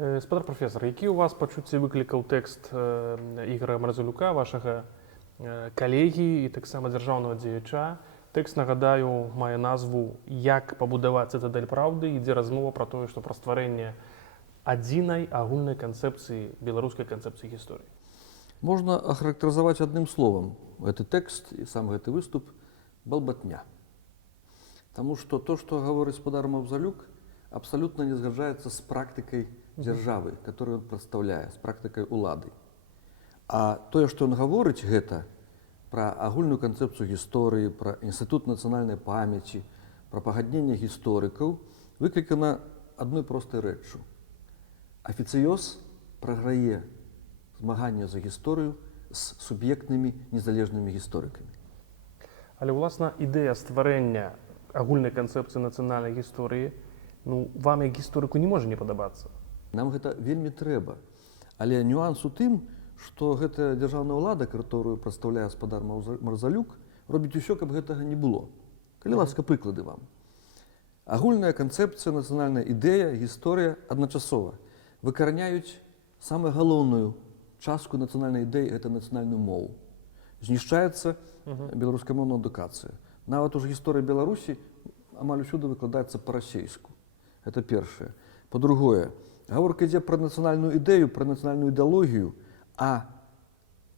Спадар прафесар, які ў вас пачуцці выклікаў тэкст Ігора Марзалюка, вашага калегі і таксама дзяржаўнага дзеяча? Тэкст, нагадаю, мае назву «Як пабудаваць цытадэль праўды», ідзе размова пра тое, што пра стварэнне адзінай агульнай канцэпцыі, беларускай канцэпцыі гісторыі. Можна ахарактарызаваць адным словам гэты тэкст і сам гэты выступ балбатня. Таму што то, што гаворыць спадар Марзалюк, абсалютна не згаджаецца з практыкай дзяржавы, которую он прадстаўляе, з практыкай улады. А тое, што ён гаворыць гэта пра агульную канцэпцыю гісторыі, пра інстытут нацыянальнай памяці, пра пагадненне гісторыкаў, выклікана адной простай рэччу. Афіцыёз праграе змаганне за гісторыю з суб'ектнымі незалежнымі гісторыкамі. Але, уласна, ідэя стварэння агульнай канцэпцыі нацыянальнай гісторыі, вам як гісторыку не можа не падабацца. Нам гэта вельмі трэба. Але нюанс у тым, што гэтая дзяржаўная ўлада, которую прадстаўляе спадар Марзалюк, робіць усё, каб гэтага не было. Калі ласка, прыклады вам. Агульная канцэпцыя, нацыянальная ідэя, гісторыя адначасова выкараняюць самую галоўную частку нацыянальнай ідэі — гэта нацыянальную мову. Знішчаецца беларускамоўная адукацыя. Нават ужо гісторыя Беларусі амаль усюды выкладаецца па-расейску. Гэта першае. Па-другое, гаворка ідзе пра нацыянальную ідэю, пра нацыянальную ідэалогію, а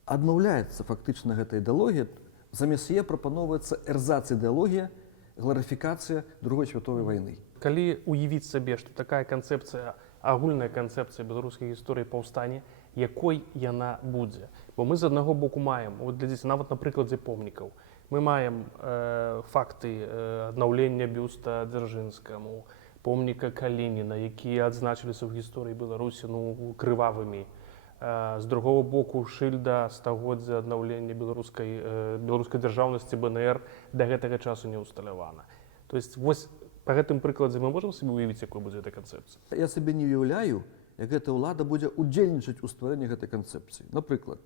адмаўляецца фактычна гэта ідэалогія, замест яе прапаноўваецца эрзац-ідэалогія, гларыфікацыя Другой святовай вайны. Калі уявіць сабе, што такая канцэпцыя, агульная канцэпцыя беларускай гісторыі паўстане, якой яна будзе? Бо мы з аднаго боку маем, глядзіце, нават на прыкладзе помнікаў, мы маем факты аднаўлення бюста Дзяржынскаму, помніка Калініна, якія адзначыліся ў гісторыі Беларусі крывавымі. З другого боку, шыльда стагоддзя аднаўлення беларускай дзяржаўнасці БНР да гэтага часу не ўсталявана. То есть, вось па гэтым прыкладзе мы можам сабе уявіць, якой будзе эта канцэпцыя? Я сабе не уяўляю, як гэта ўлада будзе удзельнічаць у стварэнні гэтай канцэпцыі. Напрыклад,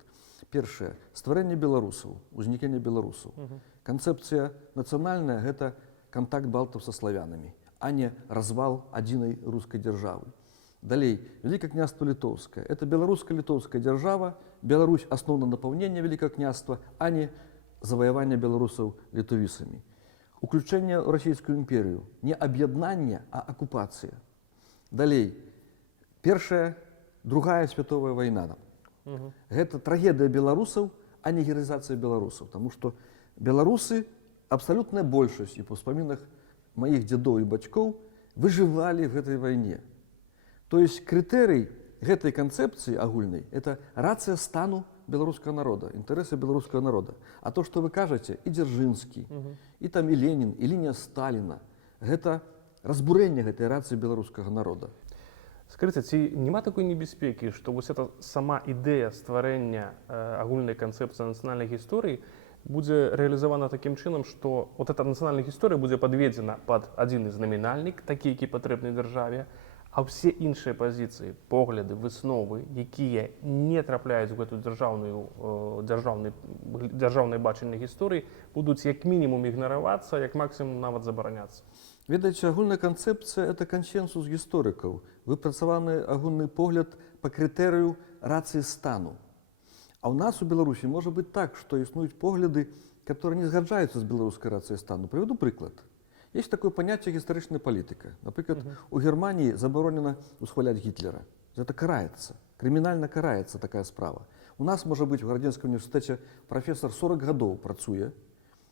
першае — стварэнне беларусаў, узнікненне беларусаў. Канцэпцыя нацыянальная — гэта кантакт балтаў са славянамі, а не развал адзінай рускай дзяржавы. Далей, Вялікае княства літоўскае — это беларуска-літоўская дзяржава, Беларусь — асноўна напаўнення Вялікага княства, а не заваяванне беларусаў літовісамі. Уключэнне ў расійскую імперію — не аб'яднанне, а акупацыя. Далей, Першая, Другая святовая вайна. Гэта трагедыя беларусаў, а не гераізацыя беларусаў, таму што беларусы, абсалютная большасць, і па ўспамінах маіх дзядоў і бацькоў, выжывалі в гэтай вайне. То есть крытэрый гэтай канцэпцыі агульнай — это рацыя стану беларускага народа, інтарэсы беларускага народа. А то, што вы кажаце, і Дзяржынскі, і там і Ленін, і лінія Сталіна — гэта разбурэнне гэтай рацыі беларускага народа. Скажыце, ці няма такой небяспекі, што вось эта сама ідэя стварэння агульнай канцэпцыі нацыянальнай гісторыі будзе рэалізавана такім чынам, што вот эта нацыянальная гісторыя будзе падведзена пад адзіны знаменальнік, такі, які патрэбны дзяржаве, а ўсе іншыя пазіцыі, погляды, высновы, якія не трапляюць у гэту дзяржаўнае бачанне гісторыі, будуць як мінімум ігнаравацца, як максімум нават забараняцца. Ведаеце, агульная канцэпцыя — это кансенсус гісторыкаў, выпрацаваны агульны погляд па крытэрыю рацыі стану. А ў нас у Беларусі можа быць так, што існуюць погляды, которые не згаджаюцца з беларускай рацыяй стану. Прывяду прыклад. Есть такое понятие гістарычная палітыка. Напрыклад, у Германії забаронена усхваляць Гітлера. За это караецца, крымінальна караецца такая справа. У нас, можа быць, у Гарадзенскім універсітэце прафесар 40 гадоў працуе,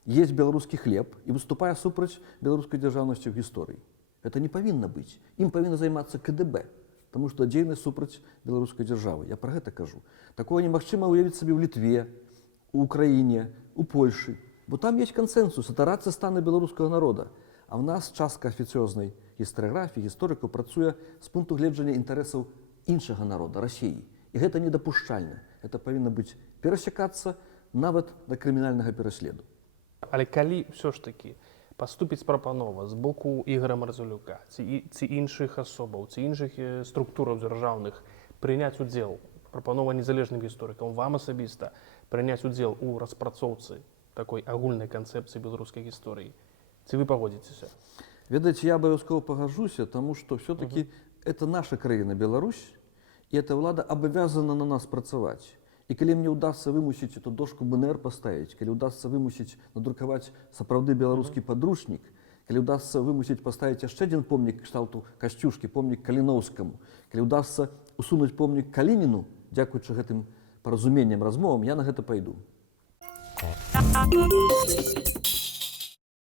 есть беларускі хлеб і выступае супраць беларускай дзяржаўнасці ў гісторыі. Это не павінна быць. Ім павінна займацца КДБ, таму што дзейнасць супраць беларускай дзяржавы. Я пра гэта кажу. Такое немагчыма ўявіць сабе ў Літве, у Украіне, у Польшы. Бо там есть кансенсус, это рацыя стану беларускага народа. А ў нас частка афіцыёзнай гістарыяграфіі, гісторыкаў працуе з пункту гледжання інтарэсаў іншага народа, Расіі. І гэта недапушчальна. Это павінна быць перасякацца нават да крымінальнага пераследу. Але калі ўсё ж такі паступіць прапанова з боку Ігора Марзалюка ці іншых асобаў, ці іншых структураў дзяржаўных прыняць удзел, прапанова незалежным гісторыкам, вам асабіста прыняць удзел у распрацоўцы такой агульнай канцэпцыі беларускай гісторыі, ці вы пагодзіцеся? Ведаеце, я абавязкова пагаджуся, таму што все-таки это наша краіна Беларусь, и эта ўлада абавязана на нас працаваць. І калі мне ўдасца вымусіць эту дошку БНР паставіць, калі ўдасца вымусіць надрукаваць сапраўды беларускі падручнік, калі ўдасца вымусіць паставіць яшчэ адзін помнік кшталту Касцюшкі, помнік Каліноўскаму, калі ўдасца усунуць помнік Калініну, дзякуючы гэтым паразуменням, размовам, я на гэта пайду.